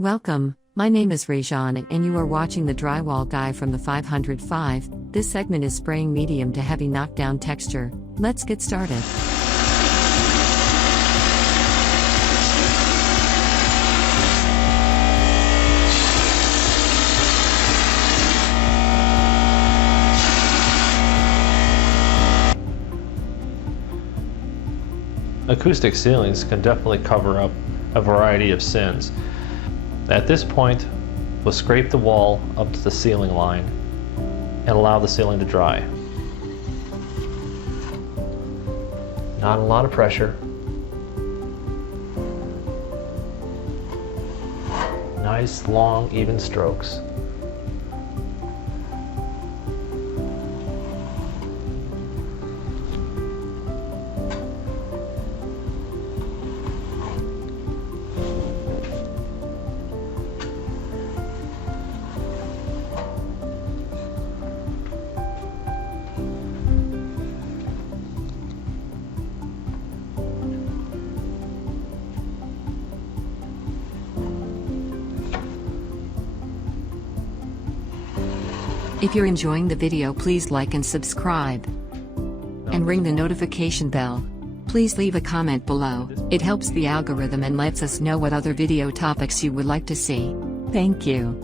Welcome, my name is Rajan and you are watching the drywall guy from the 505. This segment is spraying medium to heavy knockdown texture. Let's get started. Acoustic ceilings can definitely cover up a variety of sins. At this point, we'll scrape the wall up to the ceiling line and allow the ceiling to dry. Not a lot of pressure. Nice, long, even strokes. If you're enjoying the video, please like and subscribe. And ring the notification bell. Please leave a comment below. It helps the algorithm and lets us know what other video topics you would like to see. Thank you.